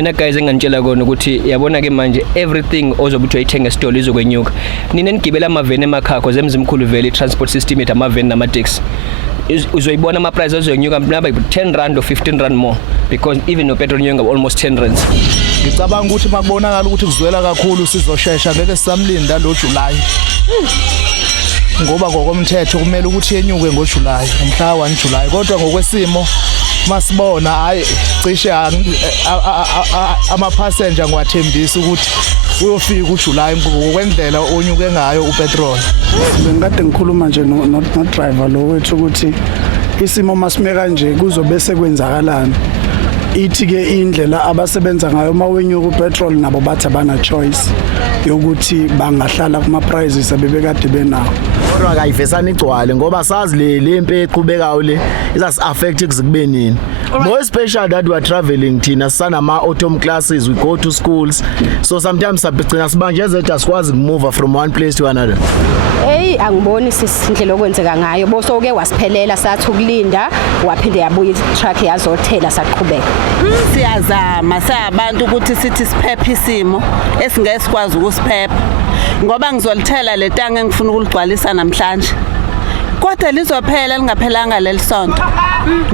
mina guys engantshela kona ukuthi yabona ke manje everything ozobuthi uyithenga esitolo izokwenyuka nina nigibela amaveni emakhakho zemzimkhulu vele transport system ethu amaveni nama taxi uzoyibona ama price azonyuka naba 10 rand or 15 rand more because even no petrol nyonga almost 10 rands. Ngicabanga ukuthi makubonakala ukuthi kuzwela kakhulu sizoshesha ngeke samlinda lo July. Ngoba ngokomthetho kumele ukuthi yenyuke ngoJuly umhla 1 July kodwa ngokwesimo masibona hayi cishe ama passenger ngiwathembisa ukuthi uyofika uJuly ngokwendlela onyuke ngayo upetrol. Ngikade ngikhuluma nje no driver lo wethu ukuthi isimo masime kanje kuzobe sekwenzakalana. Ithi ke indlela abasebenza ngayo mawenyuka upetrol nabo bathi abana choice yokuthi bangahlala kuma prices abebekade benawo. Kodwa akayivesana igcwale ngoba sazi le impe eqhubekayo le izas affect kuzibenini. More especially that we are traveling thina sanama autumn classes, we go to schools, so sometimes sabigcina sibanje ezethu asikwazi move from one place to another. Hey angiboni sisindlela okwenzeka ngayo boso ke wasiphelela sathi ukulinda waphinde yabuya truck yazothela saqhubeka. Siyazama sabantu ukuthi sithi siphephe isimo esingeke sikwazi ukusiphepha ngoba ngizolithela le tange engifuna ukuligcwalisa namhlanje kodwa lizophela lingaphelanga lelisonto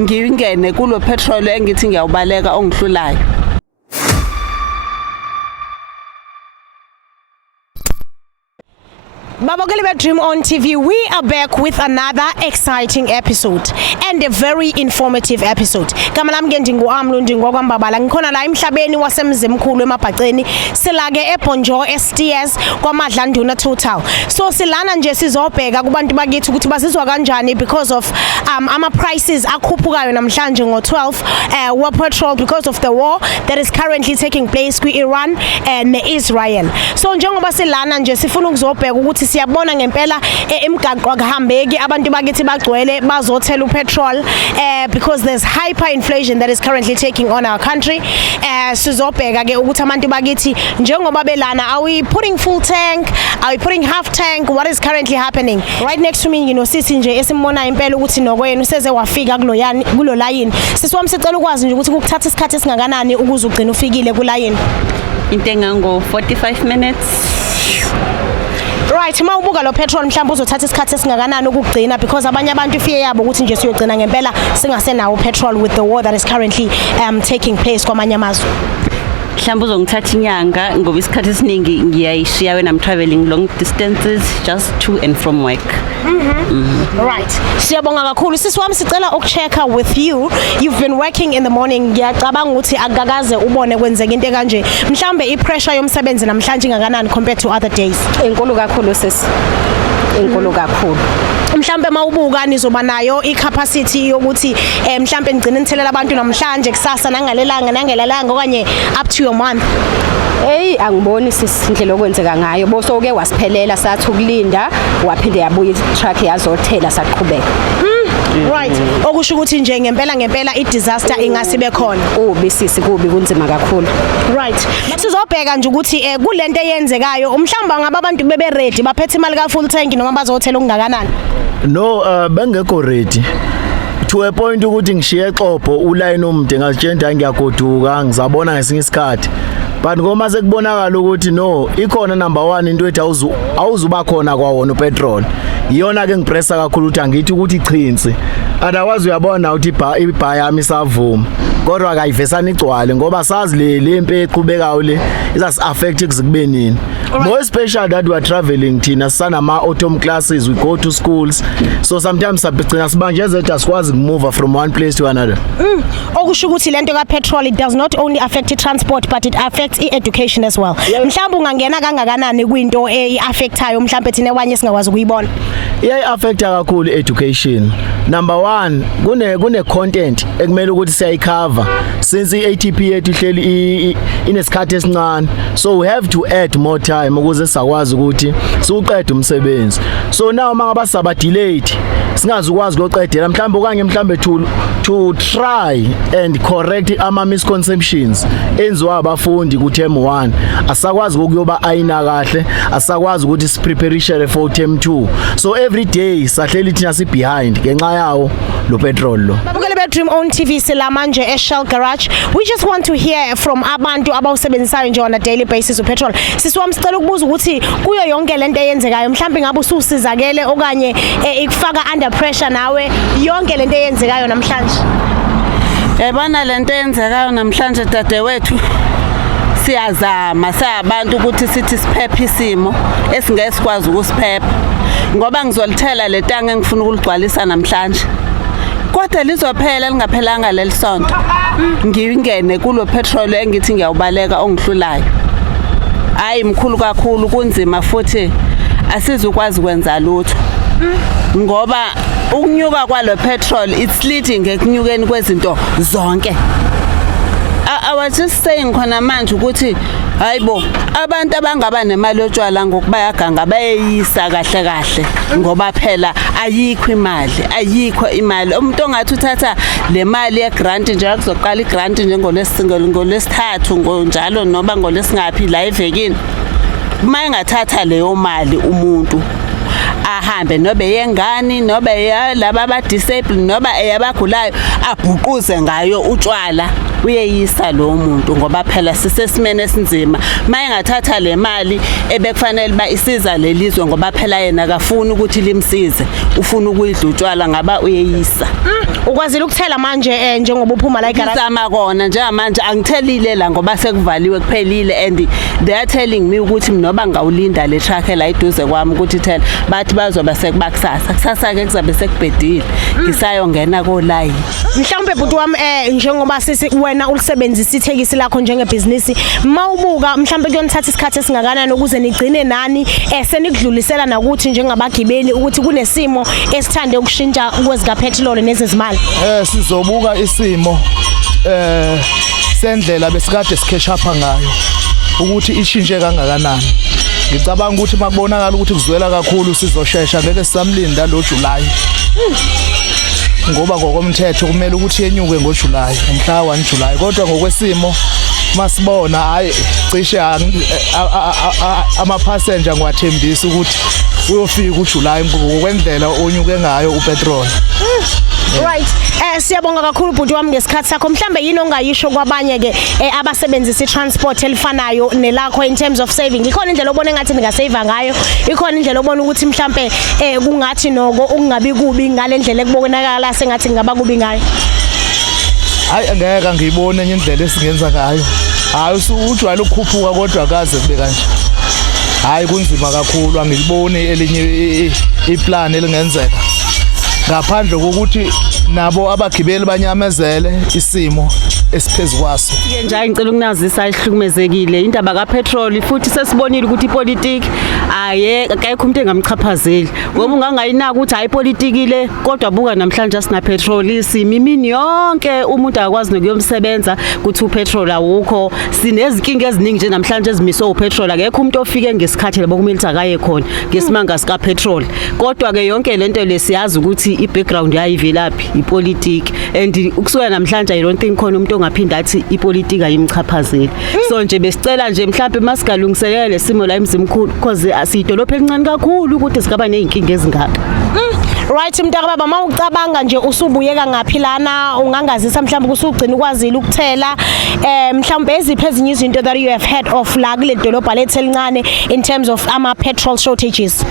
ngingene kulo petrol engithi ngiyawubaleka ongihlulayo. Babokele Dream on TV, we are back with another exciting episode and a very informative episode. Kama nami ke ndinguAmlu ndingokwambabala ngikhona la emhlabeni wasemzimkhulu emabhaceni silake eBonjo STS kwaMadlanduna Total. So silana nje sizobheka kubantu bakithi ukuthi bazizwa kanjani because of ama prices akhuphukayo namhlanje ngo12 wa petrol because of the war that is currently taking place kwi-Iran and Israel. So njengoba silana nje sifuna ukuzobheka ukuthi siyabona ngempela emgaqo akuhambeki abantu bakithi bagcwele bazothela upetrol because there's hyperinflation that is currently taking on our country. Sizobheka ke ukuthi abantu bakithi njengoba belana, are we putting full tank, are we putting half tank, what is currently happening? Right next to me sisi nje esimbona impela ukuthi nokwenu seze wafika kulo line. Sisiwami sicela ukwazi nje ukuthi kukuthatha isikhathi esingakanani ukuze ugcine ufikile ku line. Into engango 45 minutes. Right, mawubuka lo petrol mhlawumbe uzothatha isikhathi esingakanani ukugcina because abanye abantu ifiye yabo ukuthi nje siyogcina ngempela singasenawo petrol with the war that is currently taking place kwamanye amazwe. Mhlawumbe uzongithatha inyanga ngoba isikhathi esiningi ngiyayishiya when I'm traveling long distances just to and from work. Right. Siyabonga kakhulu sisiwami sicela ukuchecka with you. You've been working in the morning. Ngiyacabanga ukuthi akakaze ubone kwenzeka into kanje. Mhlawumbe ipressure yomsebenzi namhlanje ngakanani compared to other days? Enkulu kakhulu sisi. Enkulu kakhulu. Mhlawumbe mawubuka nizoba nayo icapacity yokuthi mhlawumbe ngicina nithelela abantu namhlanje kusasa nangalelanga nangelalanga okanye up to your month. Hey angiboni sisindlela okwenzeka ngayo boso ke wasiphelela sathi ukulinda waphinde yabuya truck yazothela saqhubeka. Right. Okusho ukuthi nje ngempela i-disaster ingasibe khona. Ubisisi kubi kunzima kakhulu. Right. Sizobheka nje ukuthi kulento eyenzekayo umhlamba ngaba abantu bebe ready baphethe imali ka full tank noma bazothela okungakanani. No, bengekho ready. To a point ukuthi ngishiye exopho uline omde ngazitshela ngiyagoduka ngizabona ngesinye isikhathi. But ngoma sekubonakala ukuthi no ikhona number 1 into ethi awuzuba khona kwawona upetrol. Iyona ke ngipressa kakhulu ukuthi angithi ukuthi ichinsi. Otherwise uyabona ukuthi ibha yami isavuma. Kodwa akayivesana igcwale ngoba sazi le impe eqhubekayo le izas affect kuzibenini. More especially that we are traveling thina sanama autumn classes, we go to schools, so sometimes sabigcina sibanje ezethu asikwazi move from one place to another. Okusho ukuthi lento ka petrol it does not only affect the transport but it affects education as well. Mhlawumbe ungangena kangakanani kwinto affectayo mhlawumbe thina abanye singakwazi ukuyibona. Yeah, affecta kakhulu education. Number 1 kune content ekumele ukuthi siyayicover since iATP yethu ihleli inesikhathi esincane, so we have to add more time ukuze sakwazi ukuthi siuqede umsebenzi. So now mangaba saba delayed singazi ukwazi ukuqedela mhlawumbe to try and correct ama misconceptions enziwa abafundi ku term 1 asakwazi ukuyoba ayina kahle, asakwazi ukuthi sipreparation for term 2. So every day sahleli thina si behind ngenxa yawo lo petrol lo. Babukele Dream on TV sila manje Shell Garage. We just want to hear from abantu abawusebenzisayo nje on a daily basis upetrol. Sisiwami sicela ukubuza ukuthi kuyo yonke lento eyenzekayo mhlawumbe ngabe ususizakele okanye ikufaka under pressure nawe yonke lento eyenzekayo namhlanje. Yabona lento eyenzekayo namhlanje dadewethu siyazama sabantu ukuthi sithi siphephe isimo esingesikwazi ukusiphepha ngoba ngizolithela le tange engifuna ukuligcwalisa namhlanje kodwa lizophela lingaphelanga lelisonto ngingene kulo petrol engithi ngiyawubaleka ongihlulayo hayi mkhulu kakhulu kunzima futhi asizukwazi kwenza lutho ngoba ukunyuka kwalo petrol it's leading ekunyukeni kwezinto zonke. I was just saying khona manje ukuthi hayibo abantu abangaba nemali yotshwala ngokubayaganga bayeyisa kahle kahle ngoba phela ayikho imali umuntu ongathi uthatha le mali ye grant nje akuzoqala i grant ngolesithathu njalo noba ngolesingaphi la evekini mayingathatha leyo mali umuntu ahambe nobe yengani nobe laba aba disable noba eyabagulayo abhuquze ngayo utshwala uyeyisa lo muntu ngoba phela sisesimene esinzima mayingathatha le mali ebekufanele ba isiza lelizwe ngoba phela yena akafuni ukuthi limsize ufuna ukuyidla utshwala ngaba uyeyisa. Ukwazile ukuthela manje njengoba uphuma la egarage ngizama kona njengamanje angithelile la ngoba sekuvaliwe kuphelile and they are telling me ukuthi noba ngawulinda le truck la iduze kwami ukuthi thela bathi bazoba kusasa ke kuzabe sekubhedile ngisayongena ko line. Mhlawumbe bhuti wami njengoba sisi wena ulisebenzisa ithekisi lakho njengebusiness mawubuka mhlawumbe kuyonithatha isikhathi esingakanani ukuze nigcine nani senikudlulisela nakuthi njengabagibeli ukuthi kunesimo esithande ukushintsha kwezika petrol nezezimali. Sizobuka isimo sendlela besikade sikhesh up ngayo ukuthi ishintshe kangakanani. Ngicabanga ukuthi makubonakala ukuthi kuzwela kakhulu sizoshesha ngeke sisamlinda lo July. Ngoba ngokomthetho kumele ukuthi yenyuke ngoJuly umhla 1 July kodwa ngokwesimo masibona hayi cishe ama passenger ngiwathembisa ukuthi uyofika uJuly ngokwendlela onyuke ngayo upetrol. Right. Siyabonga kakhulu bhuti wami ngesikhathi sakho mhlambe yini ongayisho kwabanye ke abasebenzisa itransport elifanayo nelakho in terms of saving. Ikhona indlela obona engathi ningasave ngayo, ikhona indlela obona ukuthi mhlambe kungathi noko ukungabi kubi ngalendlela ekubonakala sengathi ngaba kubi ngayo. Hayi angeke ngiyibone enye indlela esingenza ngayo. Hayi ujwayele ukukhuphuka kodwa akaze kube kanje. Hayi kunzima kakhulu angiliboni elinye iplan elingenzeka. Ngaphandle kokuthi nabo abagibeli banyamezele isimo esiphezulu kwaso. Ke nje ngicela ukunazisa ihlukumezekile indaba kapetrol futhi sesibonile ukuthi ipolitiki akekho umuntu engamchaphazeli ngoba ungangayinaka ukuthi hayi ipolitikile kodwa buka namhlanje sina petrol isimo imini yonke umuntu akwazi nokuyomsebenza kuthi upetrol awukho sinezinkinga eziningi nje namhlanje ezimiswe upetrol akekho umuntu ofike ngesikhathi labo kumele akaye khona ngesimanga sika petrol kodwa ke yonke lento lesiyazi ukuthi i-background yayivelaphi ipolitiki and ukusuka namhlanje I don't think khona umuntu ongaphinda athi ipolitiki ayimchaphazeli so nje besicela nje mhlawumbe masigalungiselela lesimo la emzimkhulu because asiyidolophe elincane kakhulu ukuthi sigaba nezinkinga ezingaka. Right mntaka baba mawucabanga nje usubuyeka ngapi lana ungangazisa mhlawumbe kusugcina ukwazile ukuthela mhlawumbe eziphi ezinye izinto that you have heard of la kule dolobha lethu elincane in terms of ama petrol shortages.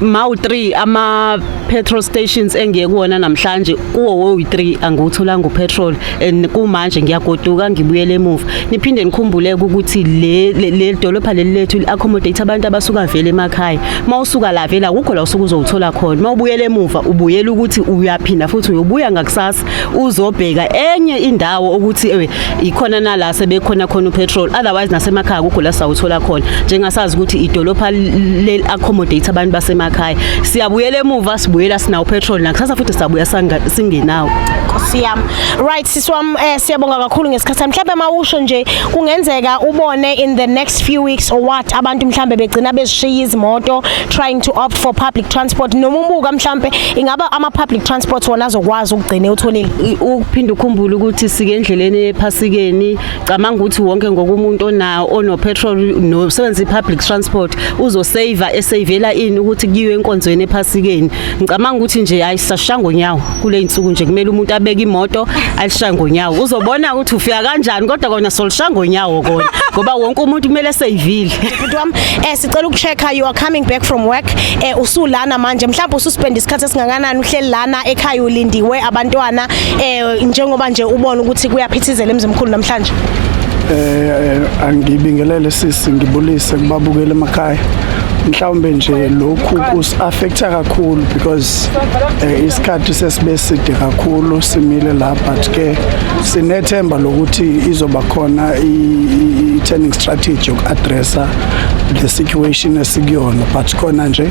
Mawu 3 ama petrol stations engiyekuona namhlanje kuwo 3 angutholanga upetrol and kumanje ngiyagoduka ngibuyele emuva niphinde nikhumbule ukuthi le dolopha leli lethu accommodate abantu abasuka vele emakhaya mawusuka la vela akukho la usuku uzothola khona mawubuyele emuva ubuyela ukuthi uyaphinda futhi uyobuya ngakusasa uzobheka enye indawo ukuthi ikhona nala sebekhona khona upetrol otherwise nasemakhaya akukho la sawuthola khona njengasazi ukuthi idolopha leli accommodate abantu basemakhaya siyabuyela emuva sibuyela sinawo petrol nakusasa futhi sabuya singenawo. Siyam. Right siswam siyabonga kakhulu ngesikhathi mhlawumbe mawusho nje kungenzeka ubone in the next few weeks or what abantu mhlawumbe begcina bezishiya izimoto trying to opt for public transport noma umbuka mhlawumbe ingaba ama public transport wona azokwazi ukugcina utholile ukuphinda ukhumbula ukuthi sike endleleni ephasikeni camanga ukuthi wonke ngokumuntu onawo ono petrol no sebenza public transport uzosave esavela ini ukuthi kuyiwe enkonzweni ephasikeni ngicabanga ukuthi nje ayisashaya ngonyawo kule insuku nje kumele umuntu abeke imoto alishaya ngonyawo uzobona ukuthi ufika kanjani kodwa kona solishaya ngonyawo kona ngoba wonke umuntu kumele seyivile. Bhuti wami sicela ukuchecka you are coming back from work usulana manje mhlawumbe ususpend isikhathi esingakanani uhleli lana ekhaya ulindiwe abantwana njengoba nje ubona ukuthi kuyaphithizela emzimkhulu namhlanje. Angibingelele sisi ngibulise kubabukele emakhaya mhlawumbe nje lokhu kusaffecta kakhulu because isikhathi sesibe side kakhulu simile la but ke sinethemba lokuthi izoba khona i-turning strategy yoku-addressa the situation esikuyona but khona nje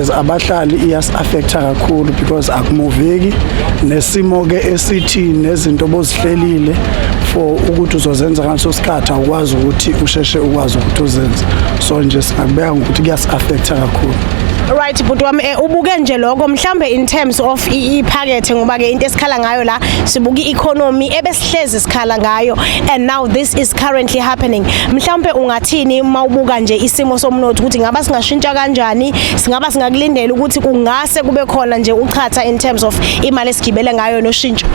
as abahlali iyas-affecta kakhulu because akumuveki nesimo ke esithi nezinto bozihlelile for ukuthi uzozenza ngaleso sikhathi awukwazi ukuthi usheshe ukwazi ukuthi uzenze so nje singakubeka ukuthi kuyas-affecta kakhulu. Right bhuti wami ubuke nje lokho mhlambe in terms of iphakethe ngoba ke into esikhala ngayo la sibuka i-economy ebesihlezi sikhala ngayo and now this is currently happening mhlambe ungathini mawubuka nje isimo somnotho ukuthi ngaba singashintsha kanjani singaba singakulindela ukuthi kungase kube khona nje uchatha in terms of imali esigibele ngayo noshintsho.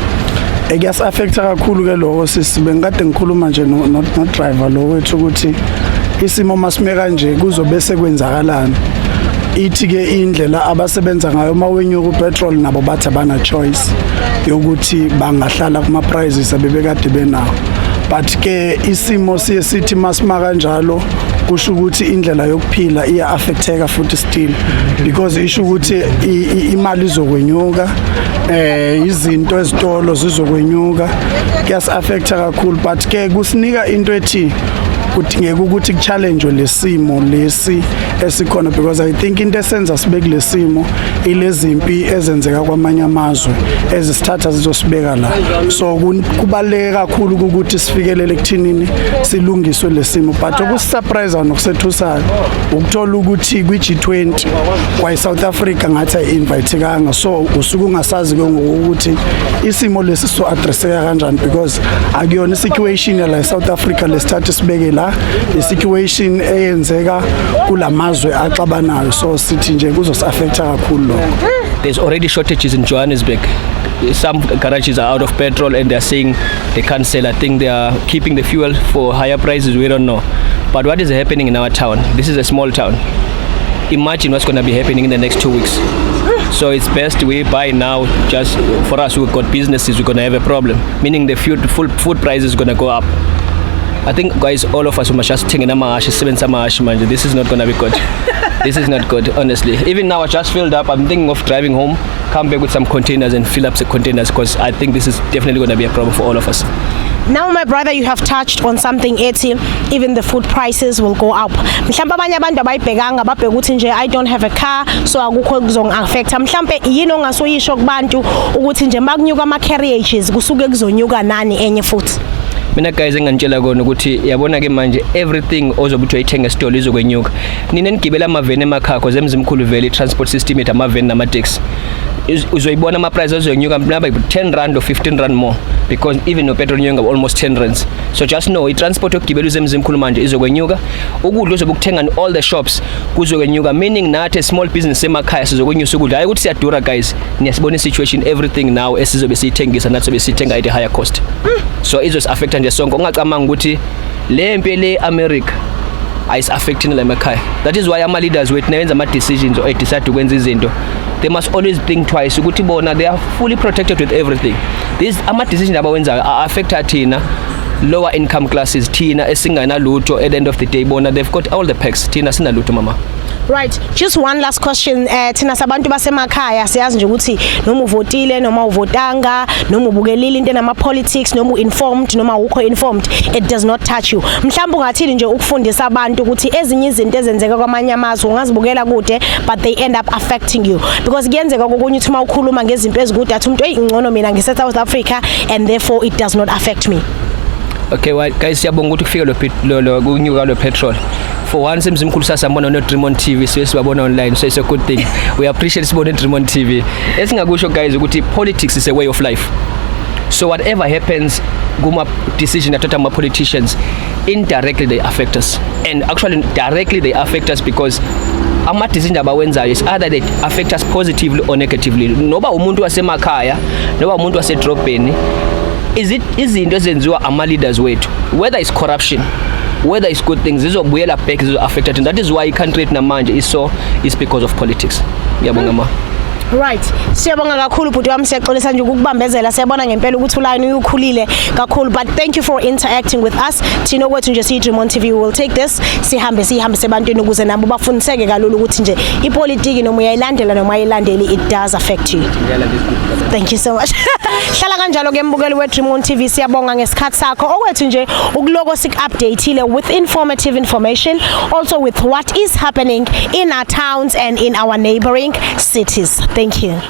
Kuyas-affecta kakhulu ke lokho sisi bengikade ngikhuluma nje no driver lo wethu ukuthi isimo masime kanje kuzobe sekwenzakalani ithi ke indlela abasebenza ngayo mawenyuka upetrol nabo bathi abana choice yokuthi bangahlala kuma prices abebekade benawo but ke isimo sithi masima kanjalo kusho ukuthi indlela yokuphila iya affecteka futhi still because isho ukuthi imali izokwenyuka izinto ezitolo zizokwenyuka kuyas affecta kakhulu but ke kusinika into ethi kudingeka ukuthi ku-challenge lesimo lesi esikhona because I think into esenza sibeke lesimo ilezimpi ezenzeka kwamanye amazwe ezisithatha zizosibeka la so kubaleke kakhulu ukuthi sifikelele ekuthinini silungiswe lesimo but ukusurprise nokusethusayo ukuthola ukuthi kwi-G20 kwa South Africa ngathi invite kanga so usuku ungasazi ke ngokuthi isimo lesi so addresseka kanjani because akuyona situation la South Africa lesithatha sibeke la i-situation eyenzeka kulamazwe axabanayo so sithi nje kuzosaffecta kakhulu lokho. There's already shortages in Johannesburg. Some garages are out of petrol and they're saying they can't sell. I think they are keeping the fuel for higher prices, we don't know. But what is happening in our town? This is a small town. Imagine what's going to be happening in the next 2 weeks. So it's best we buy now. Just for us who've got businesses, we're going to have a problem, meaning the food price is going to go up. I think guys, all of us must just think this is not going to be good. This is not good, honestly. Even now I just filled up. I'm thinking of driving home, come back with some containers and fill up the containers because I think this is definitely going to be a problem for all of us. Now my brother, you have touched on something ethi even the food prices will go up. Mhlawumbe abanye abantu abayibhekanga babheka ukuthi nje I don't have a car so akukho kuzongi-affecta. Mhlawumbe yini ongasoyisho kubantu ukuthi nje makunyuka ama carriages kusuke kuzonyuka nani enye futhi? Mina guys engantshela kona ukuthi yabona ke manje everything ozobuthi uyithenga esitolo izokwenyuka. Nina nigibela amaveni emakhakho zemzimkhulu vele transport system ethu amaveni nama taxi. Uzoyibona ama prices azonyuka mhlawumbe 10 rand or 15 rand more because even no petrol nyuka almost 10 rands. So just know i-transport yokugibela uzemzimkhulu manje izokwenyuka. Ukudla ozobukuthenga in all the shops kuzokwenyuka, meaning nathi small business emakhaya sizokwenyusa ukudla. Hayi ukuthi siyadura guys. Niyasibona situation everything now esizobe siyithengisa nathi sobe siyithenga at a higher cost. So izos affect nje sonke ungacamanga ukuthi le mpi le America ayis affecting la emakhaya. That is why ama leaders wethu nayenza ama decisions or decide ukwenza izinto, they must always think twice ukuthi bona they are fully protected with everything. These ama decisions abawenza affect thina lower income classes, thina esingana lutho at the end of the day bona they've got all the perks, thina sina lutho mama. Right, just one last question. Thina sabantu basemakhaya siyazi nje ukuthi noma uvotile noma uvotanga noma ubukelile into nama politics noma informed noma ukho informed, it does not touch you. Mhlawumbe ungathini nje ukufundisa abantu ukuthi ezinye izinto ezenzeka kwamanye amazwe ungazibukela kude but they end up affecting you because kuyenzeka kokunye uthi mawukhuluma ngezinto ezikude athi umuntu eyingcono mina ngise South Africa and therefore it does not affect me. Okay, well, guys, siyabonga ukuthi kufike lo kunyuka lo petrol. For once emzimkhulu sasambona no Dream on TV, so sibabona online, so it's a good thing. We appreciate sibone Dream on TV. Esingakusho guys ukuthi politics is a way of life. So whatever happens kuma decision athatha ama politicians, indirectly they affect us. And actually directly they affect us because ama decisions abawenzayo is either they affect us positively or negatively. Noba umuntu wasemakhaya noba umuntu wasedrobheni, izinto ezenziwa ama leaders wethu, whether it's corruption, whether it's good things, zizobuyela back, zizo affected, and that is why i-country namanje is because of politics. Ngiyabonga ma. Right, siyabonga kakhulu bhuti wami, siyaxolisa nje ukukubambezela, siyabona ngempela ukuthi uline ukhulile kakhulu, but thank you for interacting with us. Thina kwethu nje siyi-Dream On TV, we will take this sihambe sebantwini ukuze nabo bafundiseke kalulu ukuthi nje ipolitiki noma uyayilandela noma ayilandeli, it does affect you. Thank you so much. Hlala kanjalo ke mbukeli we-Dream On TV, siyabonga ngesikhathi sakho. Okwethu nje ukuloko sik-update with informative information, also with what is happening in our towns and in our neighboring cities. Thank you.